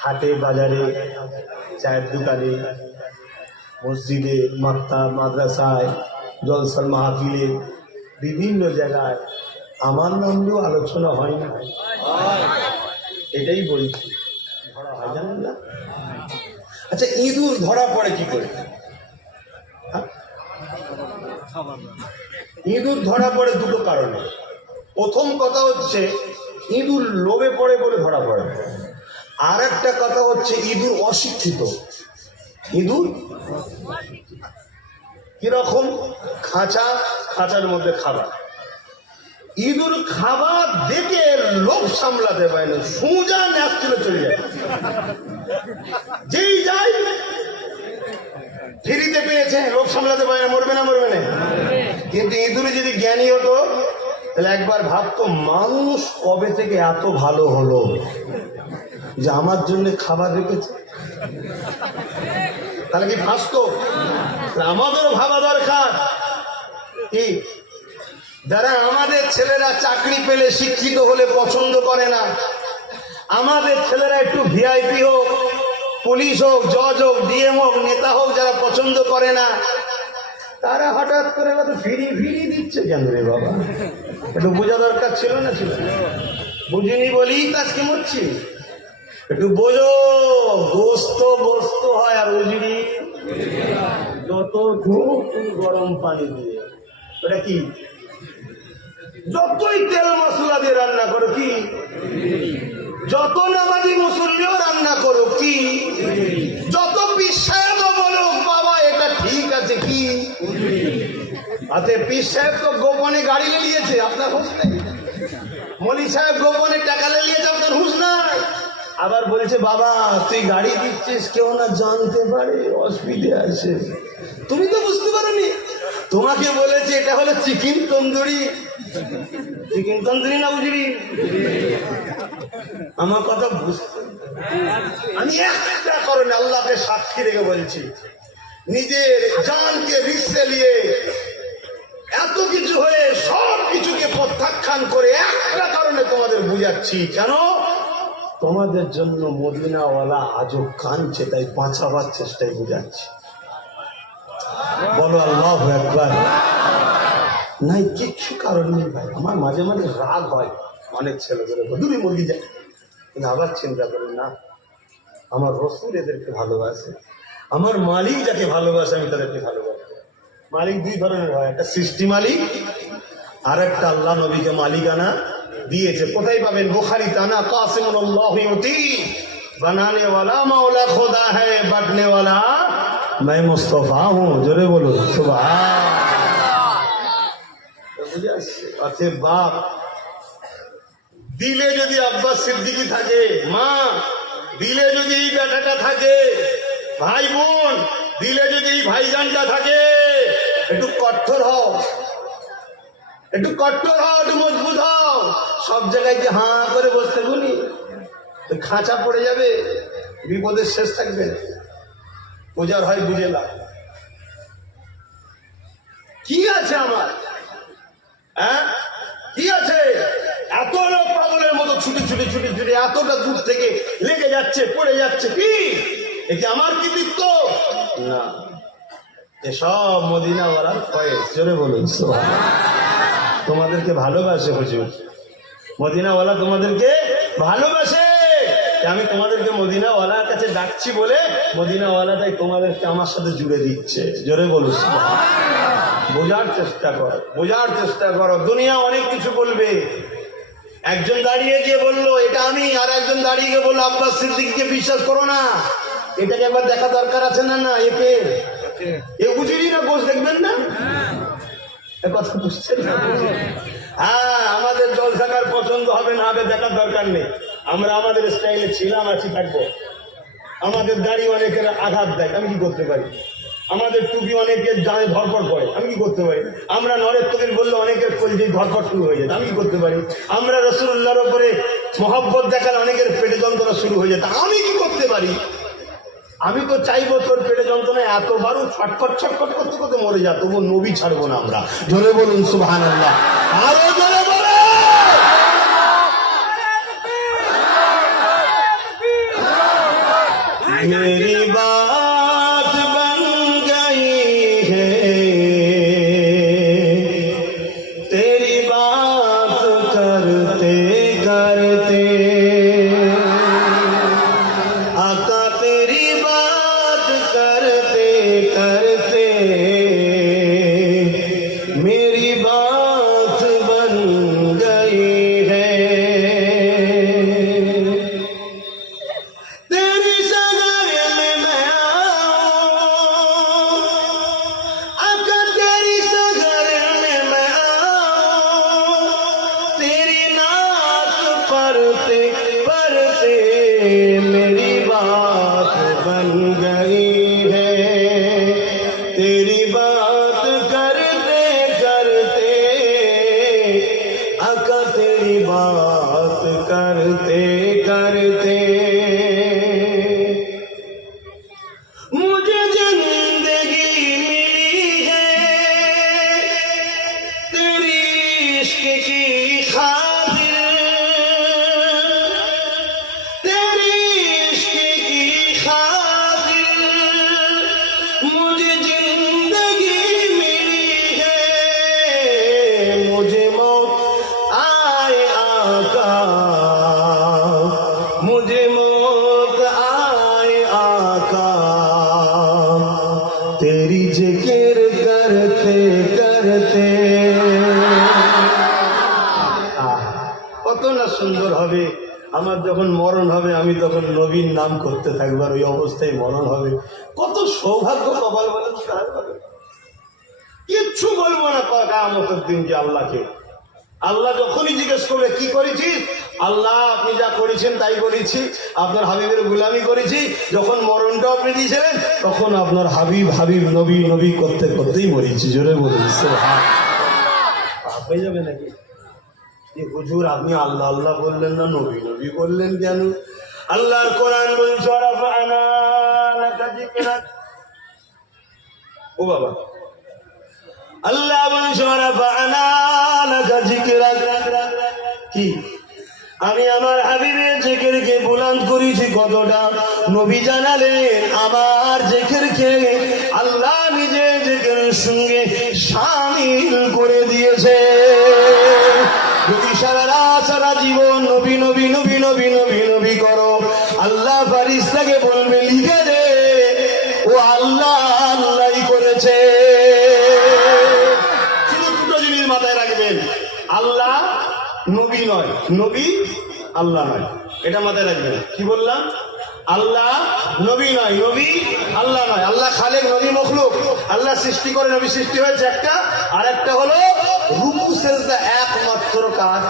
হাটে, বাজারে, চায়ের দোকানে, মসজিদে মাক্তা মাদ্রাসায়, জলসার মাহফিলে, বিভিন্ন জায়গায় আমার নাম নিয়েও আলোচনা হয় না। এটাই বলছি। ধরা হয় জানেন না? আচ্ছা ইঁদুর ধরা পড়ে কি করে? হ্যাঁ? ইঁদুর ধরা পড়ে দুটো কারণে। প্রথম কথা হচ্ছে, ইঁদুর লোভে পড়ে বলে ধরা পড়ে। আর একটা কথা হচ্ছে ইঁদুর অশিক্ষিত। ইঁদুর? কীরকম? খাঁচা, খাঁচার মধ্যে খাবার। ইঁদুর খাবার দেখে লোভ সামলাতে পারে না, সুজা ন্যাস চলে যায়। যেই যায় ফ্রিতে পেয়েছে, লোভ সামলাতে পারে না, মরবে না মরবে না। কিন্তু ইঁদুরে যদি জ্ঞানী হতো, তাহলে একবার ভাবতো, মানুষ কবে থেকে এত ভালো হলো? যে আমার জন্য খাবার রেখেছে। তাহলে কি তাহলে আমাদেরও ভাবা দরকার। কি? যারা আমাদের ছেলেরা চাকরি পেলে শিক্ষিত হলে পছন্দ করে না, আমাদের ছেলেরা একটু ভিআইপি হোক, পুলিশ হোক, জজ হোক, ডিএম হোক, নেতা হোক, যারা পছন্দ করে না, তারা হঠাৎ করে তো ফিরি ফিরি দিচ্ছে কেন রে বাবা? একটু বোঝা দরকার ছিল না ছিল? বুঝিনি বলেই তো আজকে মরছি। একটু বোঝো গোস্ত গোস্ত হয় আর উজড়ি যত খুব তুমি গরম পানি দিয়ে ওটা কি? যতই তেল মশলা দিয়ে রান্না করো কি? যত নামাজি মুসল্লিও রান্না করো কি? যত বিশ্বাস বলো বাবা, এটা ঠিক আছে কি? আতে পীর সাহেব তো গোপনে গাড়ি নিয়েছে আপনার হুঁশ নেই? মলি সাহেব গোপনে টাকা নিয়েছে আপনার হুঁশ নাই? আবার বলছে, বাবা, তুই গাড়ি দিচ্ছিস, কেউ না জানতে পারে, অসুবিধে আছে। তুমি তো বুঝতে পারোনি। তোমাকে বলেছে, এটা হলো চিকেন তন্দুরি। চিকেন তন্দুরি না বুঝলি আমার কথা বুঝতে আমি একটা কারণে আল্লাহকে সাক্ষী রেখে বলছি, নিজের জানকে রিক্সে নিয়ে এত কিছু হয়ে সব কিছুকে প্রত্যাখ্যান করে একটা কারণে তোমাদের বুঝাচ্ছি। কেন? তোমাদের জন্য মদিনাওয়ালা আজও কাঁদছে, তাই বাঁচাবার চেষ্টায় বুঝাচ্ছি বলো আল্লাহ একবার নাই, কিচ্ছু কারণ নেই ভাই। আমার মাঝে মাঝে রাগ হয়, অনেক ছেলেদের উপর দূরে মুরগি যায় কিন্তু আবার চিন্তা করি, না, আমার রসুল এদেরকে ভালোবাসে। আমার মালিক যাকে ভালোবাসে, আমি তাদেরকে ভালোবাসি। মালিক দুই ধরনের হয়, একটা সৃষ্টি মালিক আর একটা আল্লাহ নবীকে মালিকানা। দিয়েছে কোথায় পাবেন বুখারি তানা কাসিমুল্লাহতি বানানে वाला मौला खुदा है बटने वाला मैं मुस्तफा हूँ जोरे बोलो सुबह বুঝে আসছে অতএব বাপ দিলে যদি আব্বাস সিদ্দিকি থাকে মা দিলে যদি এই বেটাটা থাকে ভাই বোন দিলে যদি এই ভাইজানটা থাকে একটু কঠোর হও একটু কঠোর হও, একটু মজবুত হও। সব জায়গায় যে হাঁ করে বসতে বলি খাঁচা পড়ে যাবে, বিপদের শেষ থাকবে। পূজার হয় বুঝে না কি আছে আমার? হ্যাঁ? কি আছে? এত লোক পাগলের মতো ছুটে ছুটে ছুটে ছুটে এতটা দূর থেকে লেগে যাচ্ছে, পড়ে যাচ্ছে। কি? এটি আমার কি বৃত্ত? না। এসব মদিনাওয়ালার ফয়েজ জোরে বলুন। সুবহান। তোমাদেরকে ভালোবাসে হুজুর। মদিনাওয়ালা তোমাদেরকে ভালোবাসে। আমি তোমাদেরকে মদিনাওয়ালার কাছে ডাকছি বলে মদিনাওয়ালাটাই তোমাদেরকে আমার সাথে জুড়ে দিচ্ছে। জোরে বলুন। বোঝার চেষ্টা করো, বোঝার চেষ্টা করো। দুনিয়া অনেক কিছু বলবে। একজন দাঁড়িয়ে গিয়ে বলল, এটা আমি। আর একজন দাঁড়িয়ে গিয়ে বলল আব্বাস সিদ্দিককে বিশ্বাস করো না। এটাকে একবার দেখা দরকার আছে না না? একে এ বুঝিনি না গোস দেখবেন না? কথা বুঝছেন হ্যাঁ আমাদের জল থাকার পছন্দ হবে না হবে দেখার দরকার নেই। আমরা আমাদের স্টাইলে ছিলাম, আছি, থাকব। আমাদের দাড়ি অনেকের আঘাত দেয়, আমি কি করতে পারি? আমাদের টুপি অনেকের জানে ধরপড় করে, আমি কি করতে পারি? আমরা নরের তকির বললে অনেকের কলজি ধরপড় শুরু হয়ে যেত আমি কি করতে পারি? আমরা রসুল্লাহর উপরে মহব্বত দেখালে অনেকের পেটে যন্ত্রণা শুরু হয়ে যেত আমি কি করতে পারি? আমি তো চাইব তোর পেটে যন্ত্রণায় এতবারও ছটফট ছটফট করতে করতে মরে যা তবু নবী ছাড়বো না আমরা। জোরে বলুন সুবহান আল্লাহ আরও জোরে ते যখন মরণ হবে, আমি তখন নবীন নাম করতে থাকব আর ওই অবস্থায় মরণ হবে। কত সৌভাগ্য কপাল বলেন। কিচ্ছু বলব না কামতের দিন যে আল্লাহকে। আল্লাহ যখনই জিজ্ঞেস করবে, কি করেছিস? আল্লাহ, আপনি যা করেছেন তাই করেছি। আপনার হাবিবের গুলামি করেছি। যখন মরণটা আপনি দিয়েছিলেন, তখন আপনার হাবিব হাবিব, নবী নবী করতে করতেই মরেছি। জোরে সুবহান। পাপ হয়ে যাবে নাকি? যে হুজুর, আপনি আল্লাহ আল্লাহ বললেন না, নবী নবী বললেন কেন? আল্লাহর কোরআন বলছে। ও বাবা। আল্লাহ বলছে "ওয়ারাফা'না কি? আমি আমার হাবিবের জেকেরকে বুলান্দ করেছি কতটা? নবী জানালেন, আমার জেকেরকে আল্লাহ নিজে জেকের সঙ্গে সামিল করে দিয়েছে। সারা সারা জীবন নবী নবী নবী নবী নবী নবী করো। আল্লাহ ফারিস্তাকে বলবে, লিখে দে। ও আল্লাহ আল্লাহ করেছে। শুধু দুটো জিনিস মাথায় রাখবেন। আল্লাহ নবী নয়, নবী আল্লাহ নয়। এটা মাথায় রাখবেন। কি বললাম? আল্লাহ নবী নয়, নবী আল্লাহ নয়। আল্লাহ খালেক, নবী মখলুক। আল্লাহ সৃষ্টি করে নবী সৃষ্টি হয়েছে একটা। আর একটা হলো রুকু, সেজদা একমাত্র কাজ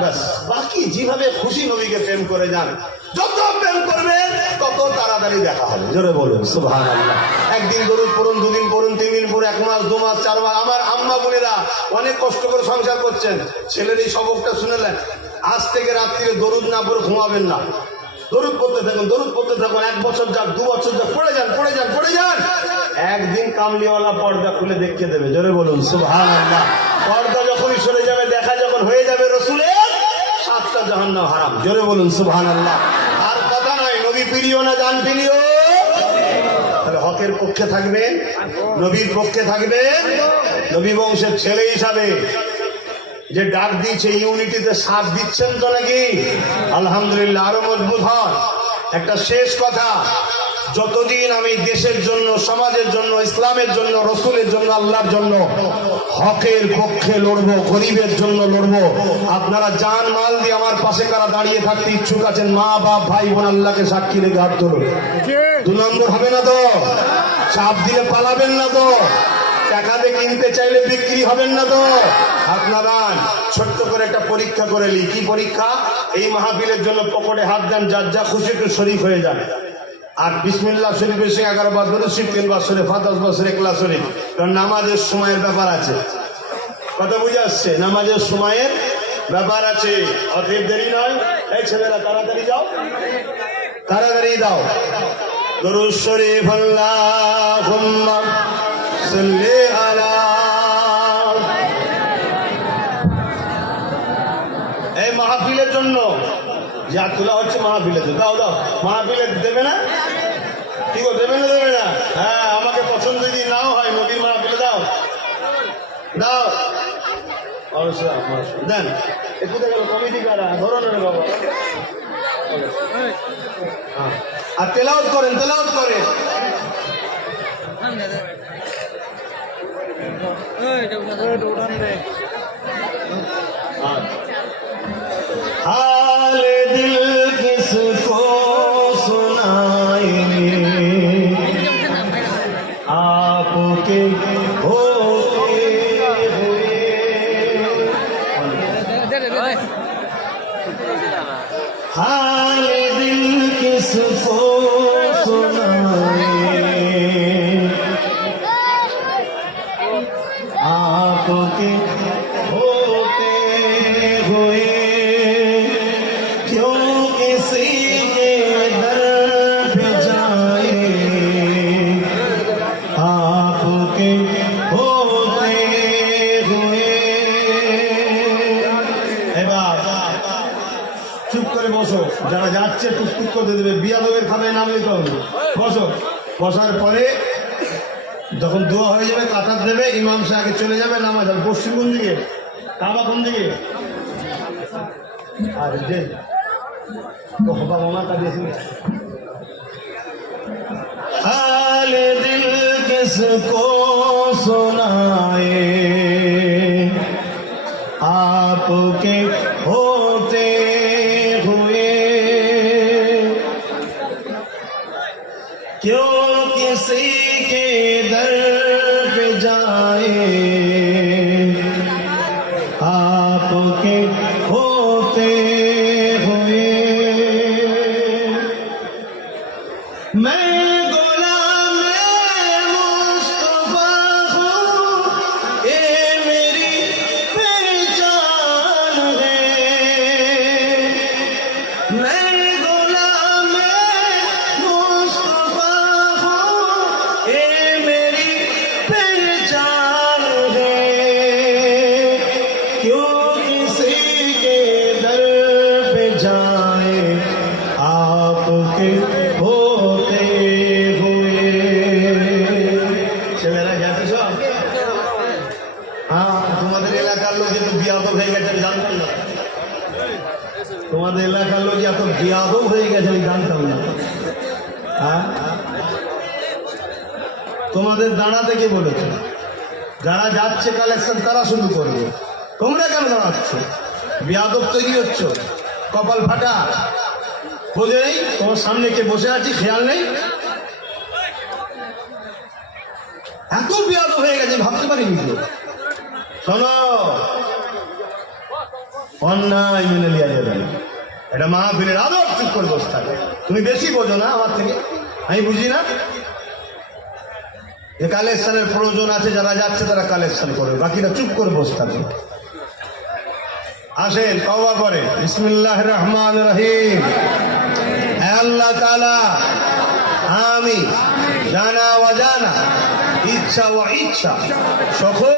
ব্যাস। বাকি যেভাবে খুশি নবীকে প্রেম করে যান, যত প্রেম করবে, তত তাড়াতাড়ি দেখা হবে। জোরে বলুন সুভান আল্লাহ একদিন দরুদ পড়ুন, দুদিন পড়ুন তিন দিন পরে এক মাস, দু মাস, চার মাস। আমার আম্মা বোনেরা অনেক কষ্ট করে সংসার করছেন। ছেলের এই সবকটা শুনেলেন, আজ থেকে রাত্রিরে দরুদ না পড়ে ঘুমাবেন না। দরুদ পড়তে থাকুন, দরুদ পড়তে থাকুন, এক বছর যাক, দু বছর যাক, পড়ে যান পড়ে যান পড়ে যান। একদিন কামলিওয়ালা পর্দা খুলে দেখিয়ে দেবে, জোরে বলুন সুভান আল্লাহ পর্দা যখনই সরে যাবে, দেখা যখন হয়ে যাবে রসুলের, সাতটা জাহান্নাম হারাম, জোরে বলুন সুভান আল্লাহ আর কথা নয় নবী প্রিয় না জান প্রিয়? হকের পক্ষে থাকবেন, নবীর পক্ষে থাকবেন, নবী বংশের ছেলে হিসাবে। যে ডাক দিয়েছে ইউনিটিতে সাথ দিচ্ছেন তো নাকি? আলহামদুলিল্লাহ আরও মজবুত হন। একটা শেষ কথা যতদিন আমি দেশের জন্য সমাজের জন্য ইসলামের জন্য রসুলের জন্য আল্লাহর জন্য হকের পক্ষে লড়বো গরিবের জন্য লড়বো আপনারা যান মাল দিয়ে আমার পাশে কারা দাঁড়িয়ে থাকতে ইচ্ছুক আছেন মা বাপ ভাই বোন আল্লাহকে সাক্ষী রেখে হাত ধরুন। দু নম্বর হবে না তো? চাপ দিলে পালাবেন না তো? টাকাতে কিনতে চাইলে বিক্রি হবেন না তো। আপনারা ছোট্ট করে একটা পরীক্ষা করে নি কি পরীক্ষা? এই মাহাবিলের জন্য পকেটে হাত দেন, যার যা খুশি একটু শরীফ হয়ে যান। আর বিসমিল্লা শরীফের সঙ্গে এগারো বার ধরে শিব তিন বার শরীফ দশ বার শরীফ, একলা শরীফ। কারণ নামাজের সময়ের ব্যাপার আছে। কথা বুঝে আসছে? নামাজের সময়ের ব্যাপার আছে। অতএব দেরি নয়। এই ছেলেরা, তাড়াতাড়ি যাও। তাড়াতাড়ি দাও। দরুদ শরীফ আল্লাহুম্মা। এই মাহফিলের জন্য যা তোলা হচ্ছে মাহফিলে দাও দাও মাহফিলে দেবে না কি গো দেবে না দেবে না হ্যাঁ আমাকে পছন্দ যদি নাও হয় নবীর মারা ফেলে দাও দাও দেন এ কোথায় গেল কমিটি কারা ধরো না বাবা। আর তেলাওত করেন তেলাওত করেন आपके होते हुए এবার চুপ করে বসো যারা যাচ্ছে টুকটুক করে দেবে বিয়াদবের খাতায় নাম লিখতে হবে বসো বসার পরে যখন দোয়া হয়ে যাবে কাতার দেবে ইমাম সাহেবকে চলে যাবে নামাজ হবে পশ্চিম কোন দিকে কাবা কোন দিকে আর যে তো হবা মামা কা किसको सुनाए তোমাদের দাঁড়াতে কে বলেছে। যারা যাচ্ছে কালেকশন তারা শুরু করবে। তোমরা কেন দাঁড়াচ্ছ? বিয়াদব তৈরি হচ্ছ? কপাল ফাটা? বোঝে নেই? তোমার সামনে কে বসে আছি, খেয়াল নেই? এত বিয়াদ হয়ে গেছে, ভাবতে পারিনি তো। শোনো, অন্যায় মেনে নেওয়া যাবে না। এটা মাহফিলের আদর চুপ করে বসে থাকে তুমি বেশি বোঝো না আমার থেকে। আমি বুঝি না? যে কালেকশনের প্রয়োজন আছে, যারা যাচ্ছে তারা কালেকশন করবে। বাকিরা চুপ করে বসে থাকে। আসেন কওয়া করে। ইসমিল্লাহ রহমান রহিম। আল্লাহ তালা আমি, জানা অজানা, ইচ্ছা ও ইচ্ছা সকল